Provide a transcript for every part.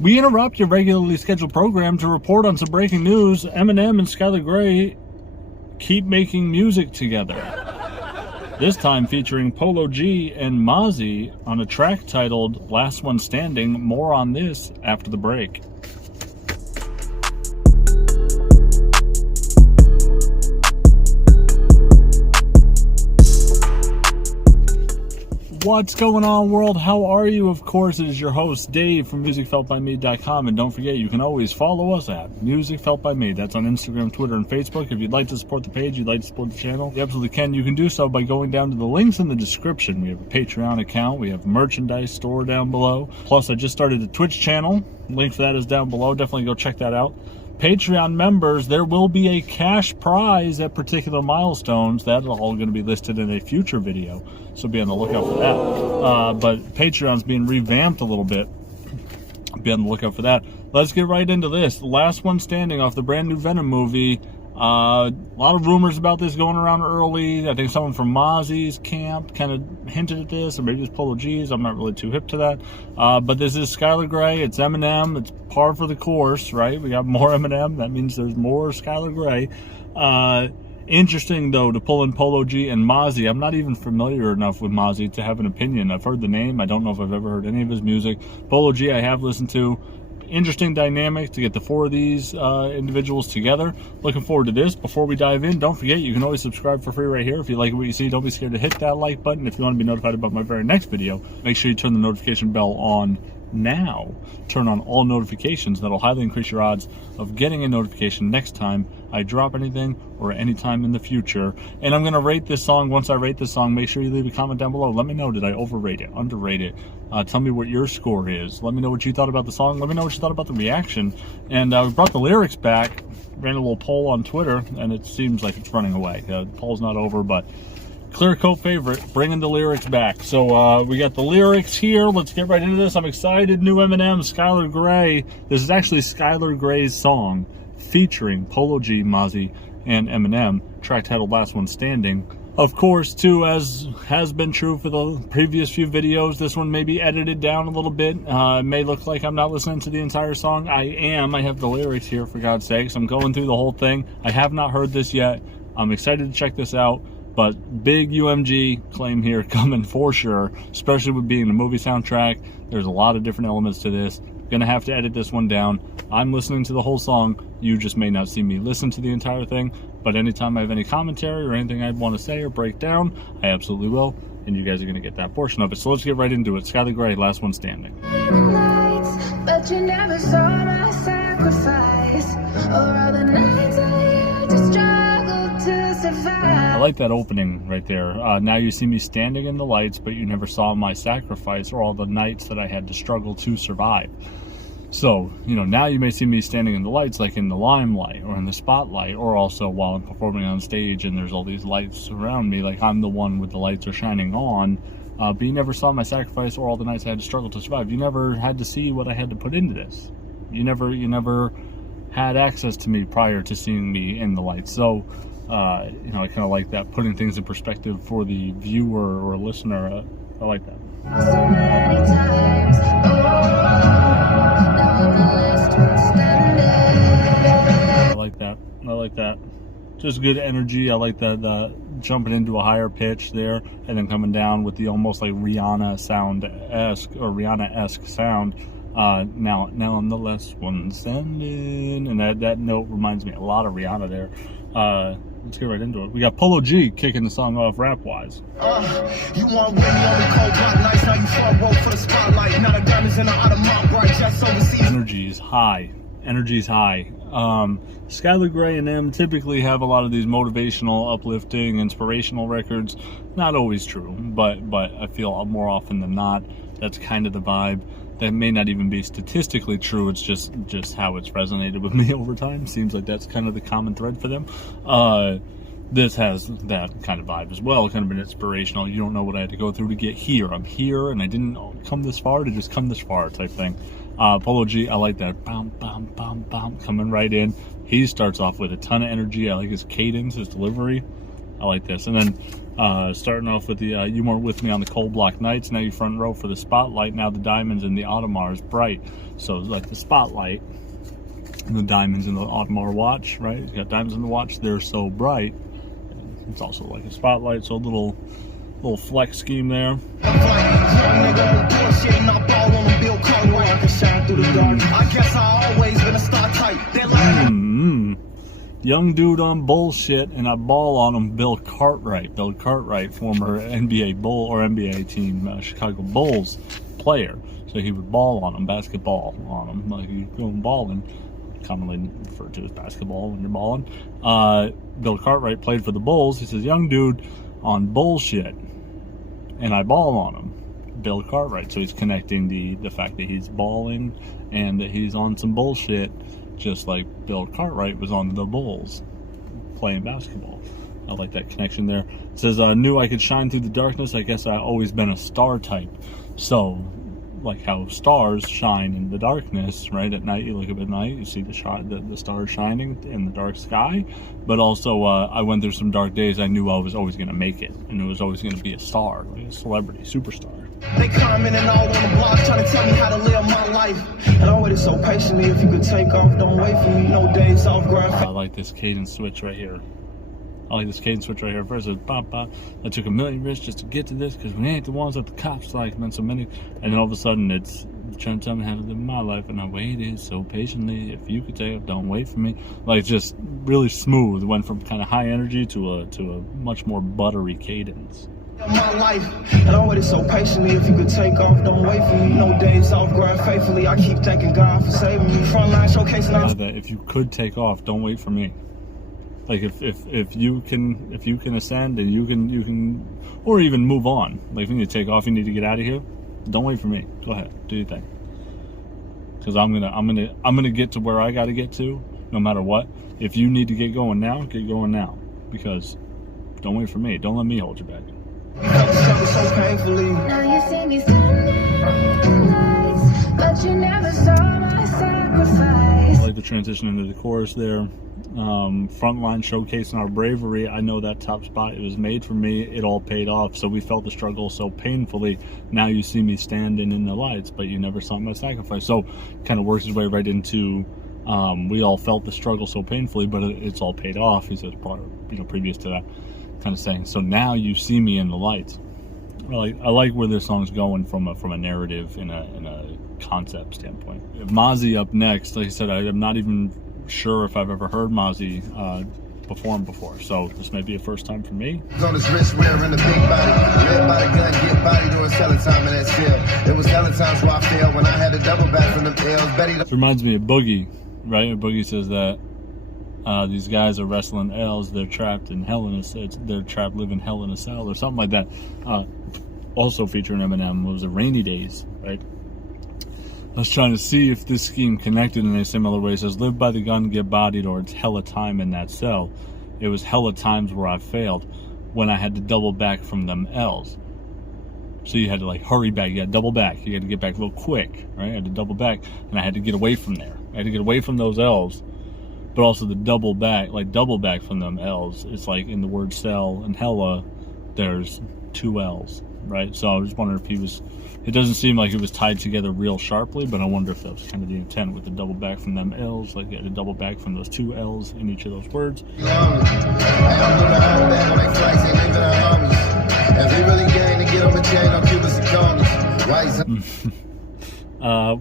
We interrupt your regularly scheduled program to report on some breaking news. Eminem and Skylar Grey keep making music together. This time featuring POLO G and Mozzy on a track titled Last One Standing. More on this after the break. What's going on, world? How are you? Of course, it is your host, Dave, from musicfeltbyme.com. And don't forget, you can always follow us at musicfeltbyme. That's on Instagram, Twitter, and Facebook. If you'd like to support the page, you'd like to support the channel, you absolutely can. You can do so by going down to the links in the description. We have a Patreon account. We have a merchandise store down below. Plus, I just started a Twitch channel. Link for that is down below. Definitely go check that out. Patreon members, there will be a cash prize at particular milestones. That's all going to be listed in a future video, so be on the lookout for that. But Patreon's being revamped a little bit. Be on the lookout for that. Let's get right into this. The Last One Standing off the brand new Venom movie. A lot of rumors about this going around early. I think someone from Mozzy's camp kind of hinted at this, or maybe it's POLO G's. I'm not really too hip to that. But this is Skylar Grey. It's Eminem. It's par for the course, right? We got more Eminem. That means there's more Skylar Grey. Interesting, though, to pull in POLO G and Mozzy. I'm not even familiar enough with Mozzy to have an opinion. I've heard the name. I don't know if I've ever heard any of his music. POLO G I have listened to. Interesting dynamic to get the four of these individuals together. Looking forward to this. Before we dive in, don't forget you can always subscribe for free right here. If you like what you see, don't be scared to hit that like button. If you want to be notified about my very next video, make sure you turn the notification bell on now. Turn on all notifications. That'll highly increase your odds of getting a notification next time I drop anything or anytime in the future. And I'm going to rate this song. Once I rate this song, make sure you leave a comment down below. Let me know, did I overrate it, underrate it? Tell me what your score is. Let me know what you thought about the song. Let me know what you thought about the reaction. And we brought the lyrics back. Ran a little poll on Twitter, and it seems like it's running away. The poll's not over, but clear coat favorite, bringing the lyrics back. So we got the lyrics here. Let's get right into this. I'm excited. New Eminem, Skylar Grey. This is actually Skylar Grey's song featuring POLO G, Mozzy, and Eminem. Track titled Last One Standing. Of course, too, as has been true for the previous few videos, this one may be edited down a little bit. It may look like I'm not listening to the entire song. I am. I have the lyrics here, for God's sakes. I'm going through the whole thing. I have not heard this yet. I'm excited to check this out. But big UMG claim here coming for sure, especially with being the movie soundtrack. There's a lot of different elements to this. Gonna have to edit this one down. I'm listening to the whole song. You just may not see me listen to the entire thing, but anytime I have any commentary or anything I'd want to say or break down, I absolutely will, and you guys are gonna get that portion of it. So let's get right into it. Skylar Grey, Last One Standing. But you never saw my sacrifice, or all the nights I had to struggle to survive. I like that opening right there. Now you see me standing in the lights, but you never saw my sacrifice or all the nights that I had to struggle to survive. So, you know, now you may see me standing in the lights, like in the limelight or in the spotlight, or also while I'm performing on stage and there's all these lights around me, like I'm the one with the lights are shining on. But you never saw my sacrifice or all the nights I had to struggle to survive. You never had to see what I had to put into this. You never had access to me prior to seeing me in the lights. So, you know, I kind of like that, putting things in perspective for the viewer or listener. I like that. So many times, I like that. Just good energy. I like that jumping into a higher pitch there and then coming down with the almost like Rihanna sound-esque or Rihanna-esque sound. Now I'm the last one standing, and that note reminds me a lot of Rihanna there. Let's get right into it. We got POLO G kicking the song off rap-wise. You want winning on the cold block nights, now you front row for the spotlight. Now the diamonds in the Audemars bright jets overseas. Energy's high. Energy's high. Skylar Grey and them typically have a lot of these motivational, uplifting, inspirational records. Not always true, but I feel more often than not that's kind of the vibe. That may not even be statistically true. It's just how it's resonated with me over time. Seems like that's kind of the common thread for them. This has that kind of vibe as well, kind of an inspirational. You don't know what I had to go through to get here. I'm here, and I didn't come this far to just come this far type thing. POLO G, I like that. Bam, bam, bam, bam, coming right in. He starts off with a ton of energy. I like his cadence, his delivery. I like this. And then starting off with the you weren't with me on the cold block nights, now you front row for the spotlight, now the diamonds in the Audemars is bright. So it's like the spotlight and the diamonds in the Audemars watch, right? You got diamonds in the watch, they're so bright. It's also like a spotlight, so a little flex scheme there. Young dude on bullshit, and I ball on him. Bill Cartwright. Bill Cartwright, former NBA Bull or NBA team Chicago Bulls player. So he would ball on him, basketball on him, like you going balling. Commonly referred to as basketball when you're balling. Bill Cartwright played for the Bulls. He says, young dude on bullshit, and I ball on him. Bill Cartwright. So he's connecting the fact that he's balling and that he's on some bullshit, just like Bill Cartwright was on the Bulls playing basketball. I like that connection there. It says, knew I could shine through the darkness. I guess I've always been a star type. So, like how stars shine in the darkness, right? At night, you look up at night, you see the stars shining in the dark sky. But also, I went through some dark days. I knew I was always going to make it, and it was always going to be a star, like a celebrity, superstar. They commenting all on the blog, trying to tell me how to live my life. And I waited so patiently. If you could take off, don't wait for me. No days off, grind. I like this cadence switch right here. First it was bop bop. I took a million risks just to get to this, because we ain't the ones that the cops like, man. So many, and then all of a sudden it's trying to tell me how to live my life, and I waited so patiently. If you could take off, don't wait for me. Like, just really smooth. Went from kind of high energy to a much more buttery cadence. My life, and I waited so patiently. If you could take off, don't wait for me. No days off, grind faithfully. I keep thanking God for saving me. Frontline showcasing that if you could take off, don't wait for me. Like if you can ascend and you can, or even move on. Like if you need to take off, you need to get out of here. Don't wait for me. Go ahead, do your thing. Because I'm gonna get to where I got to get to, no matter what. If you need to get going now, get going now. Because don't wait for me. Don't let me hold you back. so painfully. Now you see me standing lights, but you never saw my sacrifice. I like the transition into the chorus there. Frontline showcasing our bravery. I know that top spot, it was made for me. It all paid off. So we felt the struggle so painfully. Now you see me standing in the lights, but you never saw my sacrifice. So kind of works his way right into we all felt the struggle so painfully, but it's all paid off. He says, previous to that kind of saying. So now you see me in the lights. I like where this song's going from a narrative in a concept standpoint. Mozzy up next. Like I said, I'm not even sure if I've ever heard Mozzy perform before, so this may be a first time for me. On his wrist, wearing the big body, red by the gun, get body during selling time in that cell. It was selling times where I failed when I had to double back from them L's. Betty. This reminds me of Boogie, right? Boogie says that these guys are wrestling L's. They're trapped in hell they're trapped living hell in a cell or something like that. Also featuring Eminem was Rainy Days, right? I was trying to see if this scheme connected in a similar way. It says, live by the gun, get bodied, or it's hella time in that cell. It was hella times where I failed when I had to double back from them L's. So you had to hurry back, you had to double back, you had to get back real quick, right? I had to double back, and I had to get away from there. I had to get away from those L's, but also the double back from them L's. It's like in the word cell and hella, there's two L's, right? So I was wondering if it doesn't seem like it was tied together real sharply, but I wonder if that was kind of the intent with the double back from them L's, like you had to double back from those two L's in each of those words.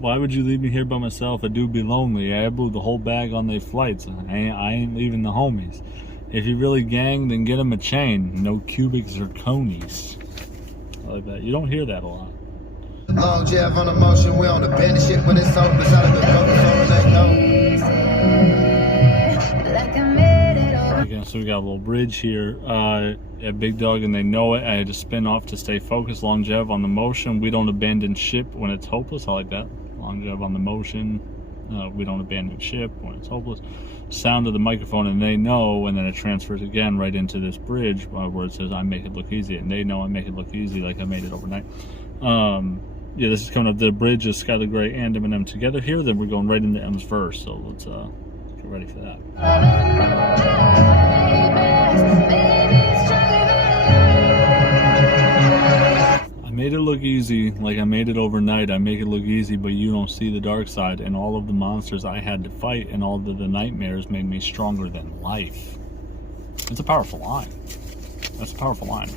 Why would you leave me here by myself? I do be lonely. I blew the whole bag on they flights. I ain't leaving the homies. If you really gang, then get them a chain. No cubic zirconies. I like that. You don't hear that a lot. Long Jeff on the motion, we on the bend shit when it's over. Okay, so we got a little bridge here at Big Dog, and they know it. I had to spin off to stay focused. Long Jeff on the motion, we don't abandon ship when it's hopeless. I like that. Long Jeff on the motion, we don't abandon ship when it's hopeless. Sound of the microphone, and they know, and then it transfers again right into this bridge where it says I make it look easy, and they know I make it look easy, like I made it overnight. Yeah, this is coming up. The bridge is Skylar Grey and Eminem together here. Then we're going right into M's verse, so let's get ready for that. Made it look easy, like I made it overnight. I make it look easy, but you don't see the dark side and all of the monsters I had to fight and all of the nightmares made me stronger than life. It's a powerful line. That's a powerful line.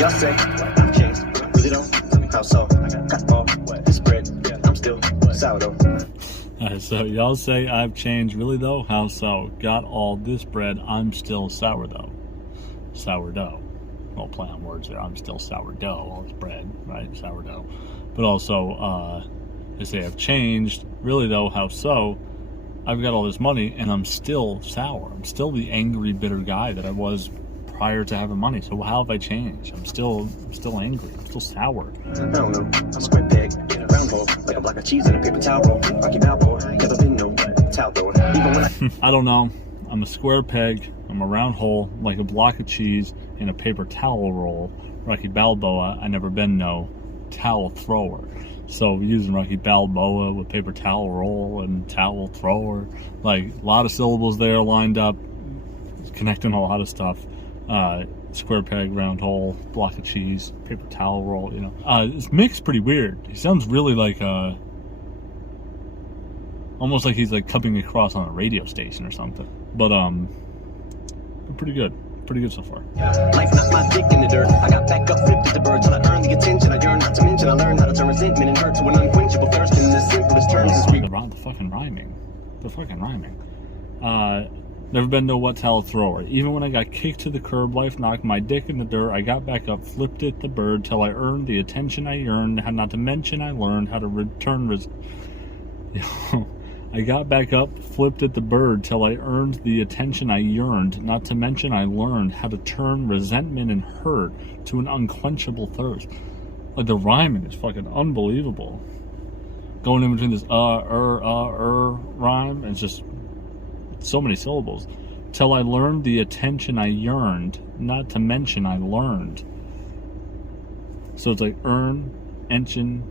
Y'all say I've changed, really don't. Tell me how so. I got all this bread, I'm still sourdough. Alright, so y'all say I've changed, really though? How so? Got all this bread, I'm still sourdough. Sourdough. Well, play on words there. I'm still sourdough, all this bread, right? Sourdough. But also, they say I've changed, really though? How so? I've got all this money and I'm still sour. I'm still the angry, bitter guy that I was prior to having money. So how have I changed? I'm still angry. I'm still sour. I don't know. I'm a square peg in a round hole, like a block of cheese in a paper towel roll. Rocky Balboa, never been no towel thrower. Even when I don't know. I'm a square peg. I'm a round hole, like a block of cheese in a paper towel roll. Rocky Balboa, I never been no towel thrower. So using Rocky Balboa with paper towel roll and towel thrower, like a lot of syllables there lined up, connecting a lot of stuff. Square peg, round hole, block of cheese, paper towel roll, you know. This mix pretty weird. He sounds really like almost like he's like coming across on a radio station or something. But pretty good so far. life not my dick in the dirt, I got back up, flipped at the bird till I earned the attention I yearn. Not to mention I learned how to turn resentment and hurt to an unquenchable thirst in the simplest terms. The fucking rhyming. Never been no what towel thrower. Even when I got kicked to the curb, life knocked my dick in the dirt. I got back up, flipped at the bird till I earned the attention I yearned. Not to mention I learned how to return I got back up, flipped at the bird till I earned the attention I yearned. Not to mention I learned how to turn resentment and hurt to an unquenchable thirst. Like the rhyming is fucking unbelievable. Going in between this rhyme, it's just so many syllables. Till I learned the attention I yearned. Not to mention I learned. So it's like earn, ention,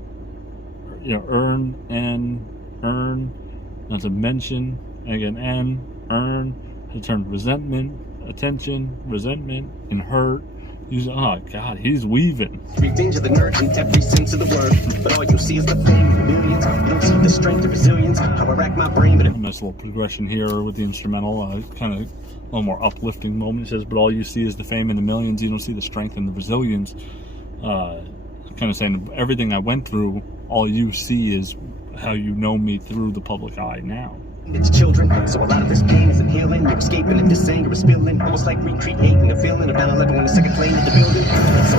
earn, and earn. Not to mention, again, earn, to turn resentment, attention, resentment, and hurt. Oh God, he's weaving. Revenge of the nerd in every sense of the word, but all you see is the fame of the millions. You don't see the strength and resilience, how I rack my brain. But a nice little progression here with the instrumental, kind of a little more uplifting moment. It says, but all you see is the fame and the millions. You don't see the strength and the resilience. Kind of saying everything I went through, all you see is how you know me through the public eye now. it's children, so a lot of this pain isn't healing. You're escaping and this anger is spilling, almost like recreating a feeling of 9/11 when the second plane hit the building. So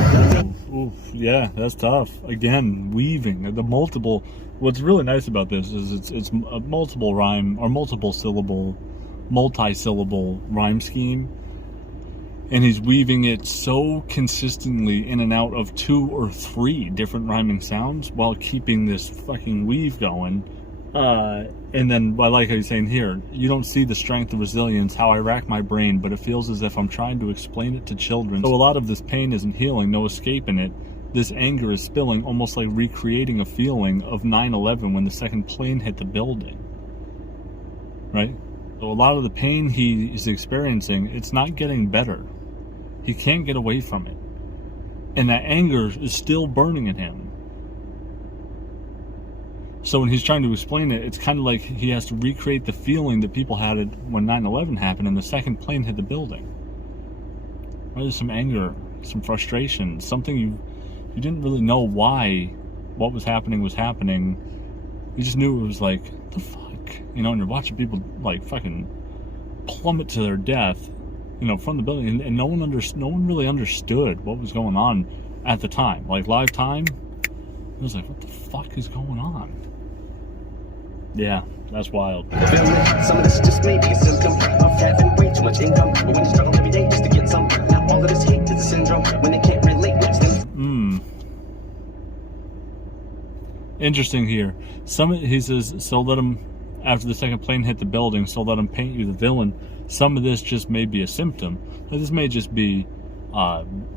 Oof, yeah, that's tough. Again, weaving the multiple. What's really nice about this is it's a multiple rhyme or multi-syllable rhyme scheme, and he's weaving it so consistently in and out of 2 or 3 different rhyming sounds while keeping this fucking weave going. And then I like how he's saying here, you don't see the strength and resilience, how I rack my brain, but it feels as if I'm trying to explain it to children. So a lot of this pain isn't healing, no escaping it. This anger is spilling, almost like recreating a feeling of 9/11 when the second plane hit the building. Right? So a lot of the pain he is experiencing, it's not getting better. He can't get away from it. And that anger is still burning in him. So when he's trying to explain it, it's kind of like he has to recreate the feeling that people had when 9/11 happened and the second plane hit the building. Right? There's some anger, some frustration, something you didn't really know why what was happening. You just knew it was like, the fuck? You know, and you're watching people like fucking plummet to their death, you know, from the building, and no one really understood what was going on at the time. Like live time, it was like, what the fuck is going on? Yeah, that's wild. some of this just may be a symptom of having way too much income. But when you struggle every day just to get some, now all of this hate is a syndrome. When they can't relate, Interesting here. He says, so let him, after the second plane hit the building, so let him paint you the villain. Some of this just may be a symptom. This may just be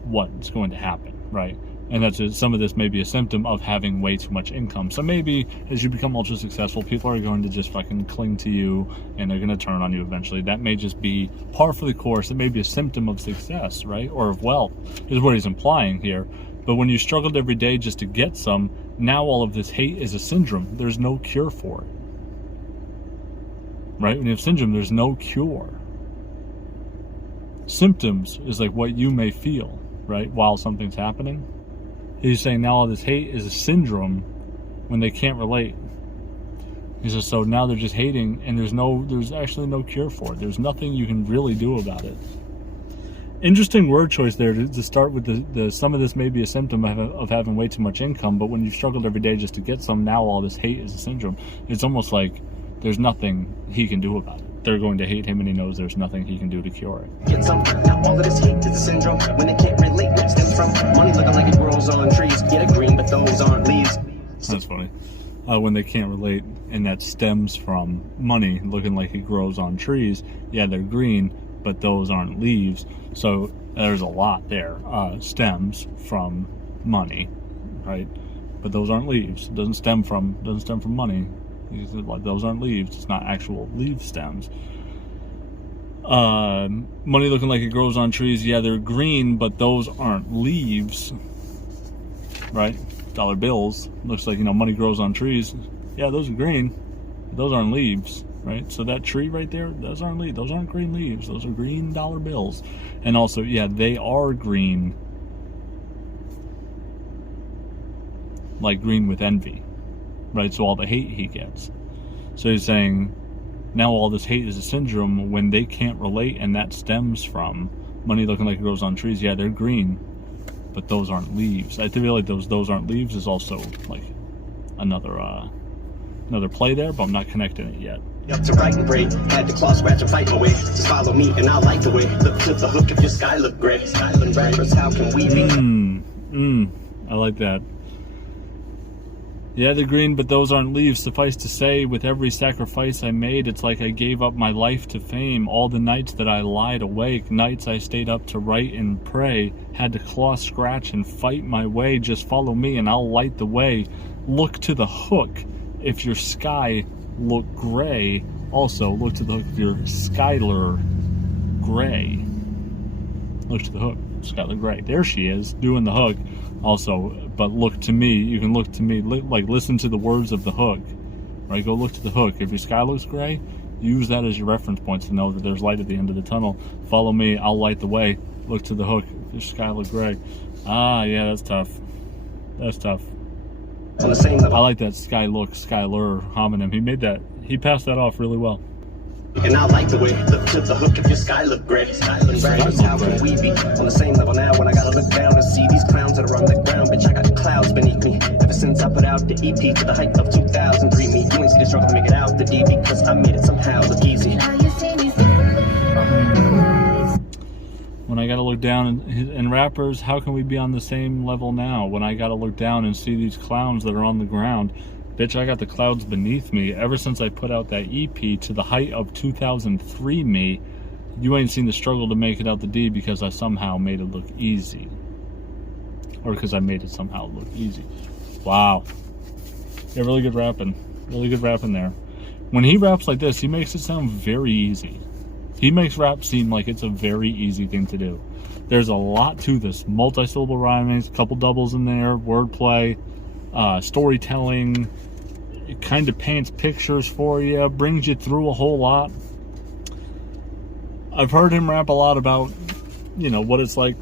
what's going to happen, right? And that's some of this may be a symptom of having way too much income. So maybe as you become ultra successful, people are going to just fucking cling to you and they're going to turn on you eventually. That may just be par for the course. It may be a symptom of success, right? Or of wealth, is what he's implying here. But when you struggled every day just to get some, now all of this hate is a syndrome. There's no cure for it. Right? When you have syndrome, there's no cure. Symptoms is like what you may feel, right, while something's happening. He's saying now all this hate is a syndrome when they can't relate. He says, so now they're just hating, and there's actually no cure for it. There's nothing you can really do about it. Interesting word choice there to start with the some of this may be a symptom of having way too much income, but when you've struggled every day just to get some, now all this hate is a syndrome. It's almost like there's nothing he can do about it. They're going to hate him, and he knows there's nothing he can do to cure it. Get some. Now all of this hate is a syndrome when they can't relate. It stems from money looking like it grows on trees. Yeah, they're green, but those aren't leaves. That's funny. When they can't relate, and that stems from money looking like it grows on trees. Yeah, they're green, but those aren't leaves. So there's a lot there. Stems from money, right? But those aren't leaves. It doesn't stem from money. Those aren't leaves. It's not actual leaf stems. Money looking like it grows on trees. Yeah, they're green, but those aren't leaves, right? Dollar bills. Looks like, money grows on trees. Yeah, those are green. Those aren't leaves, right? So that tree right there, those aren't leaves. Those aren't green leaves. Those are green dollar bills. And also, yeah, they are green. Like green with envy, right? So all the hate he gets. So he's saying now all this hate is a syndrome when they can't relate, and that stems from money looking like it grows on trees. Yeah, they're green, but those aren't leaves. I feel like those aren't leaves is also like another play there, but I'm not connecting it yet. Up to right and pray, had to claw, scratch, and fight my way. Just follow me, and I'll light the way. Look to the hook if your sky look gray. Skylar rappers, how can we be? I like that. Yeah, they're green, but those aren't leaves. Suffice to say, with every sacrifice I made, it's like I gave up my life to fame. All the nights that I lied awake, nights I stayed up to write and pray, had to claw, scratch, and fight my way. Just follow me, and I'll light the way. Look to the hook if your sky look gray. Also, look to the hook if you're Skylar Grey. Look to the hook, Skylar Grey. There she is, doing the hook. Also, but look to me. You can look to me, like listen to the words of the hook, right? Go look to the hook. If your sky looks gray, use that as your reference points to know that there's light at the end of the tunnel. Follow me, I'll light the way. Look to the hook. If your sky looks gray. Ah, yeah, that's tough. That's tough. On the same level. I like that Skylar homonym. He passed that off really well. And I'll light the way. Look to the hook if your sky look gray. Skylar rappers, how can we be on the same level now when I gotta look down and see these clowns that are on the ground? Bitch, I got the clouds beneath me. Ever since I put out the EP to the height of 2003, me, you ain't see the struggle to make it out the D because I made it somehow look easy. Now you see me symbolize. When I gotta look down and rappers, how can we be on the same level now when I gotta look down and see these clowns that are on the ground? Bitch, I got the clouds beneath me. Ever since I put out that EP to the height of 2003 me, you ain't seen the struggle to make it out the D because I somehow made it look easy. Or because I made it somehow look easy. Wow. Yeah, really good rapping. Really good rapping there. When he raps like this, he makes it sound very easy. He makes rap seem like it's a very easy thing to do. There's a lot to this. Multi-syllable rhyming, a couple doubles in there, wordplay, storytelling. It kind of paints pictures for you, brings you through a whole lot. I've heard him rap a lot about, what it's like,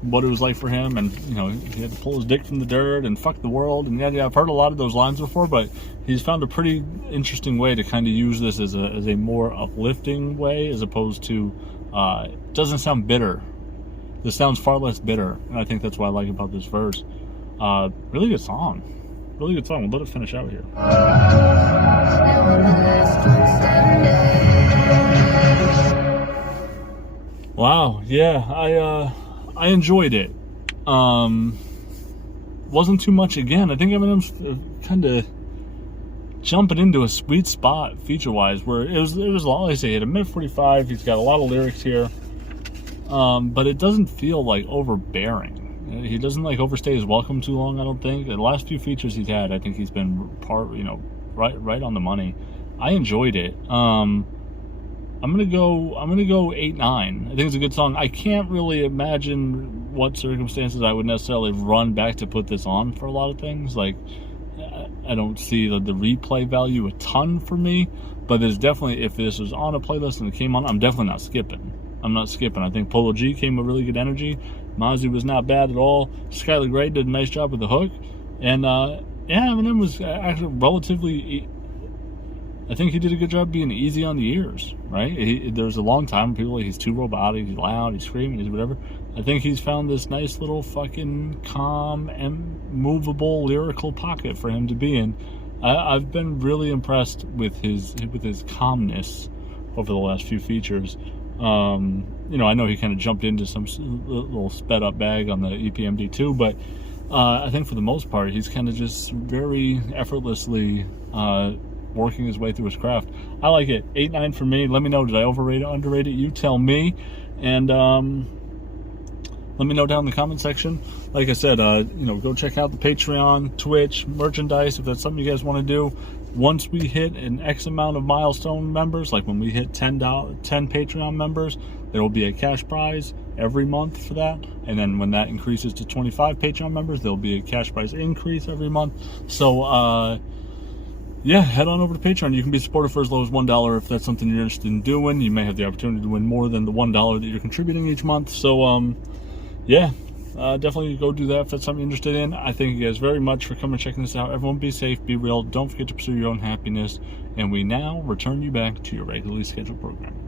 what it was like for him, and he had to pull his dick from the dirt and fuck the world, and yeah, I've heard a lot of those lines before, but he's found a pretty interesting way to kind of use this as a more uplifting way, as opposed to, it doesn't sound bitter. This sounds far less bitter, and I think that's what I like about this verse. Really good song. Really good song. We'll let it finish out here. Wow, yeah, I enjoyed it. Wasn't too much again. I think Eminem's kind of jumping into a sweet spot feature-wise, where it was long. Like I say, he had a minute 45. He's got a lot of lyrics here, but it doesn't feel like overbearing. He doesn't overstay his welcome too long, I don't think. The last few features he's had, I think he's been right on the money. I enjoyed it. I'm gonna go 8-9. I think it's a good song. I can't really imagine what circumstances I would necessarily run back to put this on for a lot of things. Like, I don't see the replay value a ton for me, but there's definitely, if this was on a playlist and it came on, I'm definitely not skipping. I'm not skipping. I think POLO G came with really good energy. Mozzy was not bad at all. Skylar Grey did a nice job with the hook. And, yeah, Eminem was actually relatively, I think he did a good job being easy on the ears, right? There's a long time people like, he's too robotic, he's loud, he's screaming, he's whatever. I think he's found this nice little fucking calm and movable lyrical pocket for him to be in. I've been really impressed with his calmness over the last few features. You know, I know he kind of jumped into some little sped up bag on the EPMD2, but I think for the most part, he's kind of just very effortlessly working his way through his craft. I like it. 8-9 for me. Let me know, did I overrate it, underrate it? You tell me. And let me know down in the comment section. Like I said, you know, go check out the Patreon, Twitch, merchandise, if that's something you guys want to do. Once we hit an X amount of milestone members, like when we hit 10 Patreon members, there will be a cash prize every month for that. And then when that increases to 25 Patreon members, there'll be a cash prize increase every month. So, yeah, head on over to Patreon. You can be supportive for as low as $1 if that's something you're interested in doing. You may have the opportunity to win more than the $1 that you're contributing each month. So, yeah, definitely go do that if that's something you're interested in. I thank you guys very much for coming and checking this out. Everyone be safe, be real. Don't forget to pursue your own happiness. And we now return you back to your regularly scheduled programming.